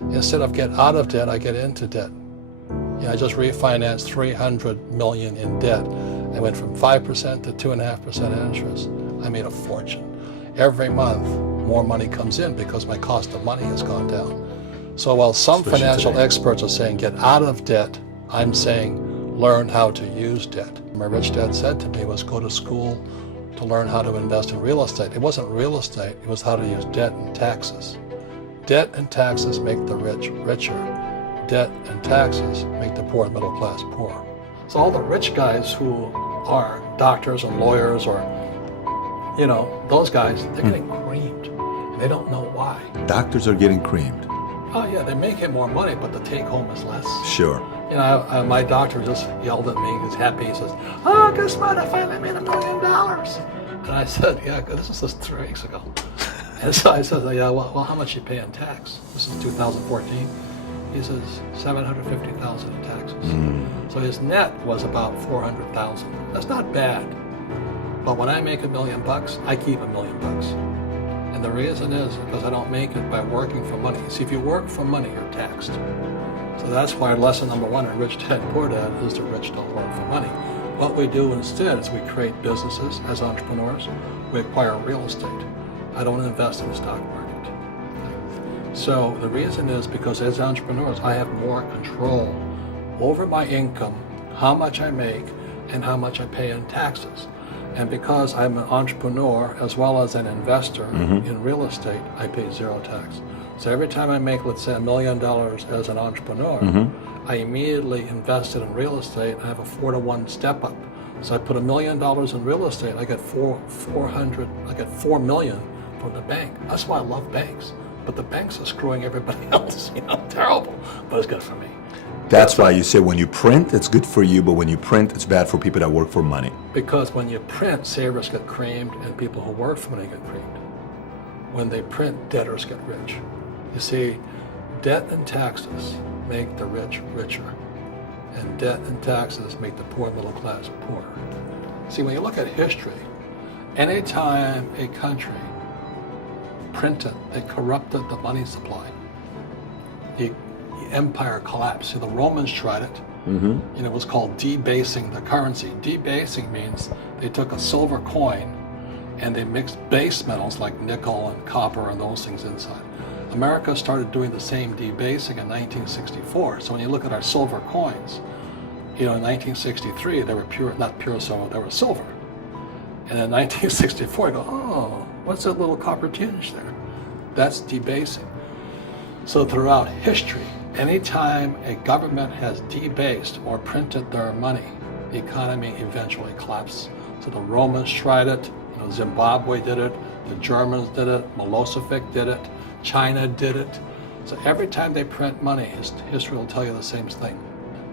Instead of get out of debt, I get into debt. I just refinanced $300 million in debt. I went from 5% to 2.5% interest. I made a fortune. Every month, more money comes in because my cost of money has gone down. So while some financial experts are saying get out of debt, I'm saying learn how to use debt. My rich dad said to me was go to school to learn how to invest in real estate. It wasn't real estate, it was how to use debt and taxes. Debt and taxes make the rich richer. Debt and taxes make the poor and middle class poor. So all the rich guys who are doctors and lawyers or, those guys, they're getting creamed. And they don't know why. Doctors are getting creamed. Oh yeah, they make more money, but the take home is less. Sure. My doctor just yelled at me. He's happy. He says, "Oh, guess what? I finally made $1 million." And I said, "Yeah, this was just 3 weeks ago." And so I said, "Yeah, well, how much you pay in tax?" This is 2014. He says $750,000 in taxes. So his net was about $400,000. That's not bad. But when I make $1 million, I keep $1 million. And the reason is because I don't make it by working for money. See, if you work for money, you're taxed. So that's why lesson number 1 in Rich Dad Poor Dad is the rich don't work for money. What we do instead is we create businesses as entrepreneurs. We acquire real estate. I don't invest in the stock market. So the reason is because as entrepreneurs, I have more control over my income, how much I make, and how much I pay in taxes. And because I'm an entrepreneur as well as an investor in real estate, I pay 0 tax. So every time I make, let's say, $1 million as an entrepreneur, I immediately invested in real estate. I have a 4-to-1 step up. So I put $1 million in real estate. I get $4 million from the bank. That's why I love banks. But the banks are screwing everybody else. Terrible. But it's good for me. That's why you say when you print, it's good for you, but when you print, it's bad for people that work for money. Because when you print, savers get creamed and people who work for money get creamed. When they print, debtors get rich. You see, debt and taxes make the rich richer, and debt and taxes make the poor middle class poorer. See, when you look at history, anytime a country printed, they corrupted the money supply, the empire collapsed. So the Romans tried it. It was called debasing the currency. Debasing means they took a silver coin and they mixed base metals like nickel and copper and those things inside. America started doing the same debasing in 1964. So when you look at our silver coins, in 1963 they were pure, not pure silver, they were silver. And in 1964 you go, oh, what's that little copper tinge there? That's debasing. So throughout history, anytime a government has debased or printed their money, the economy eventually collapses. So the Romans tried it, Zimbabwe did it, the Germans did it, Milosevic did it, China did it. So every time they print money, history will tell you the same thing.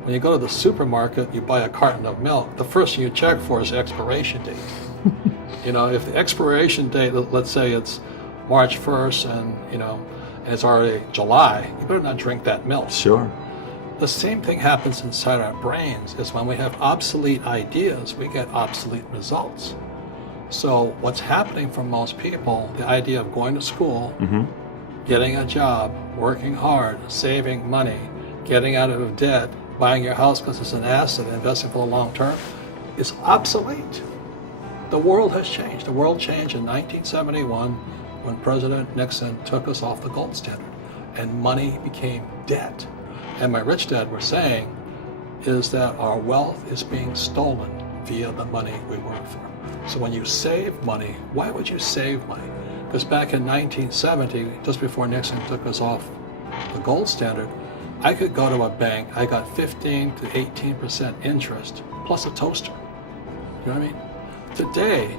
When you go to the supermarket, you buy a carton of milk, the first thing you check for is the expiration date. If the expiration date, let's say it's March 1st and it's already July, you better not drink that milk. Sure. The same thing happens inside our brains, is when we have obsolete ideas, we get obsolete results. So what's happening for most people, the idea of going to school, getting a job, working hard, saving money, getting out of debt, buying your house because it's an asset, investing for the long term, is obsolete. The world has changed. The world changed in 1971 when President Nixon took us off the gold standard and money became debt. And my rich dad was saying is that our wealth is being stolen via the money we work for. So when you save money, why would you save money? Because back in 1970, just before Nixon took us off the gold standard, I could go to a bank, I got 15 to 18% interest plus a toaster. You know what I mean? Today,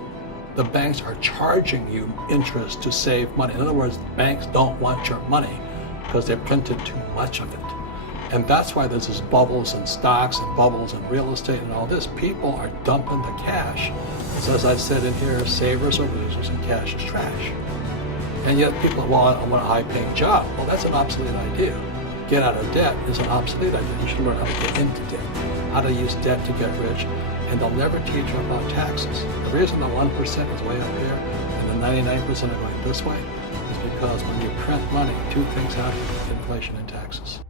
the banks are charging you interest to save money. In other words, banks don't want your money because they printed too much of it. And that's why there's this bubbles in stocks and bubbles in real estate and all this. People are dumping the cash. So as I said in here, savers are losers and cash is trash. And yet people want a high-paying job. Well, that's an obsolete idea. Get out of debt is an obsolete idea. You should learn how to get into debt, how to use debt to get rich. And they'll never teach you about taxes. The reason the 1% is way up here and the 99% are going this way is because when you print money, two things happen: inflation and taxes.